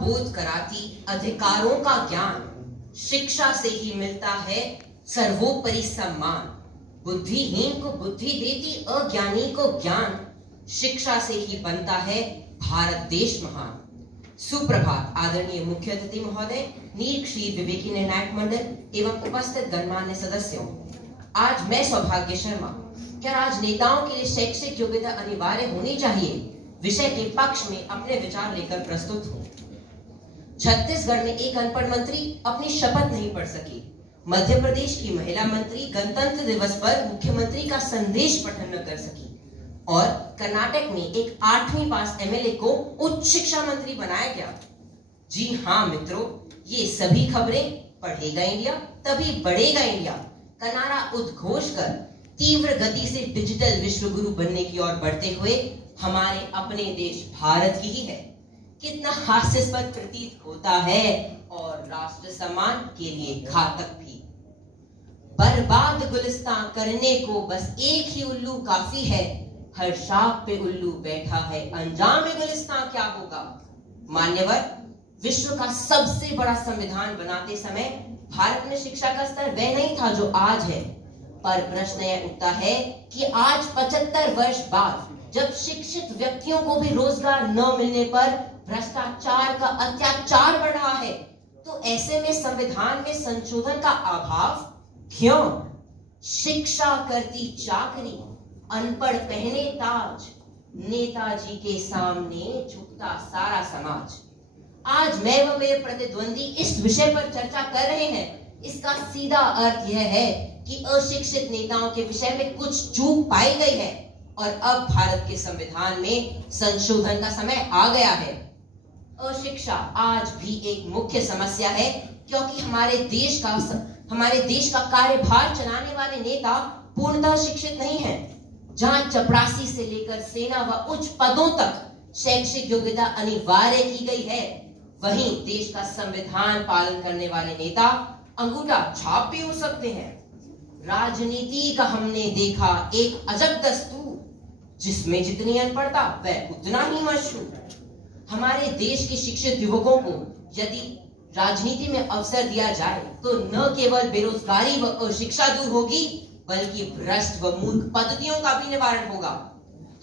बोध कराती अधिकारों का ज्ञान, शिक्षा से ही मिलता है सर्वोपरि सम्मान। बुद्धिहीन को बुद्धि देती अज्ञानी को ज्ञान, शिक्षा से ही बनता है भारत देश महान। सुप्रभात आदरणीय मुख्य अतिथि महोदय, नीरक्षीर विवेकी निर्णायक मंडल एवं उपस्थित गणमान्य सदस्यों। आज मैं सौभाग्य शर्मा क्या राजनेताओं के लिए शैक्षिक योग्यता अनिवार्य होनी चाहिए विषय के पक्ष में अपने विचार लेकर प्रस्तुत हूँ। छत्तीसगढ़ में एक अनपढ़ मंत्री अपनी शपथ नहीं पढ़ सकी। मध्य प्रदेश की महिला मंत्री गणतंत्र दिवस पर मुख्यमंत्री का संदेश पठन न कर सकी और कर्नाटक में एक 8वीं पास एमएलए को उच्च शिक्षा मंत्री बनाया गया। जी हाँ मित्रों, ये सभी खबरें पढ़ेगा इंडिया तभी बढ़ेगा इंडिया का नारा उद्घोष कर तीव्र गति से डिजिटल विश्व गुरु बनने की ओर बढ़ते हुए हमारे अपने देश भारत की ही है। कितना हास्यास्पद प्रतीत होता है और राष्ट्र सम्मान के लिए घातक भी। बर्बाद गुलिस्तान करने को बस एक ही उल्लू काफी है, हर शाख पे उल्लू बैठा है, अंजाम गुलिस्तान क्या होगा। मान्यवर, विश्व का सबसे बड़ा संविधान बनाते समय भारत में शिक्षा का स्तर वह नहीं था जो आज है, पर प्रश्न यह उठता है कि आज 75 वर्ष बाद जब शिक्षित व्यक्तियों को भी रोजगार न मिलने पर भ्रष्टाचार का अत्याचार बढ़ रहा है, तो ऐसे में संविधान में संशोधन का अभाव क्यों? शिक्षा करती चाकरी, अनपढ़ पहने ताज, नेताजी के सामने झुकता सारा समाज। आज मैं व मेरे प्रतिद्वंदी इस विषय पर चर्चा कर रहे हैं। इसका सीधा अर्थ यह है कि अशिक्षित नेताओं के विषय में कुछ चूक पाई गई है और अब भारत के संविधान में संशोधन का समय आ गया है। अशिक्षा आज भी एक मुख्य समस्या है क्योंकि हमारे देश का कार्यभार चलाने वाले नेता पूर्णतः शिक्षित नहीं है। जहां चपरासी से लेकर सेना व उच्च पदों तक शैक्षिक योग्यता अनिवार्य की गई है, वहीं देश का संविधान पालन करने वाले नेता अंगूठा छाप भी हो सकते हैं। राजनीति का हमने देखा एक अजब दस्तूर, जिसमें जितनी अनपढ़ता वह उतना ही मशहूर। हमारे देश के शिक्षित युवकों को यदि राजनीति में अवसर दिया जाए तो न केवल बेरोजगारी व अशिक्षा दूर होगी बल्कि भ्रष्ट व मूर्ख पद्धतियों का भी निवारण होगा।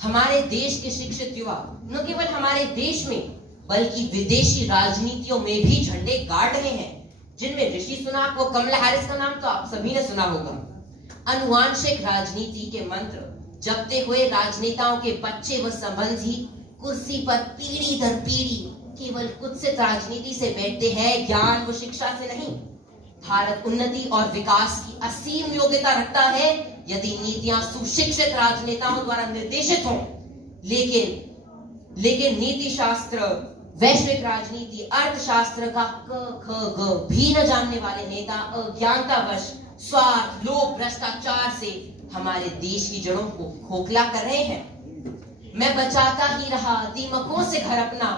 हमारे देश के शिक्षित युवा न केवल हमारे देश में बल्कि विदेशी राजनीतियों में भी झंडे गाड़ रहे हैं, जिनमें ऋषि सुनाक व कमला हैरिस का नाम तो आप सभी ने सुना होगा। अनुवांशिक राजनीति के मंत्र जपते हुए राजनेताओं के बच्चे व संबंधी कुर्सी पर पीढ़ी दर पीढ़ी केवल कुत्सित राजनीति से बैठते हैं, ज्ञान व शिक्षा से नहीं। भारत उन्नति और विकास की असीम योग्यता रखता है यदि नीतियां सुशिक्षित राजनेताओं द्वारा निर्देशित हों। लेकिन नीति शास्त्र, वैश्विक राजनीति, अर्थशास्त्र का क ख ग भी न जानने वाले नेता अज्ञानतावश स्वार्थ, लोभ, भ्रष्टाचार से हमारे देश की जड़ों को खोखला कर रहे हैं। मैं बचाता ही रहा दीमकों से घर अपना,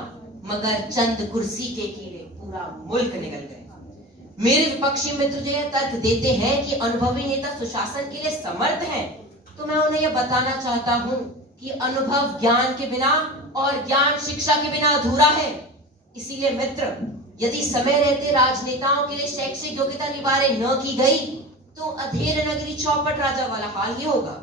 मगर चंद कुर्सी के कीड़े पूरा मुल्क निगल गए। मेरे विपक्षी मित्र जो यह तर्क देते हैं कि अनुभवी नेता सुशासन के लिए समर्थ हैं, तो मैं उन्हें यह बताना चाहता हूं कि अनुभव ज्ञान के बिना और ज्ञान शिक्षा के बिना अधूरा है। इसीलिए मित्र, यदि समय रहते राजनेताओं के लिए शैक्षिक योग्यता अनिवार्य न की गई तो अधेर नगरी चौपट राजा वाला हाल ही होगा।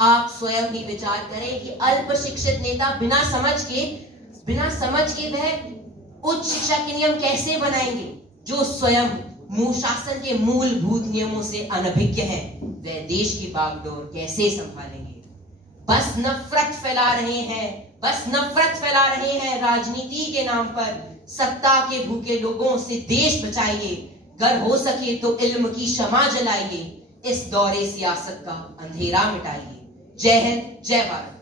आप स्वयं ही विचार करें कि अल्प शिक्षित नेता बिना समझ के वह उच्च शिक्षा के नियम कैसे बनाएंगे जो स्वयं शासन के मूलभूत नियमों से अनभिज्ञ हैं। वह देश की बागडोर कैसे संभालेंगे? बस नफरत फैला रहे हैं राजनीति के नाम पर। सत्ता के भूखे लोगों से देश बचाइए, गर हो सके तो इल्म की शमा जलाइए, इस दौरे सियासत का अंधेरा मिटाइए। जय हिंद, जय भारत।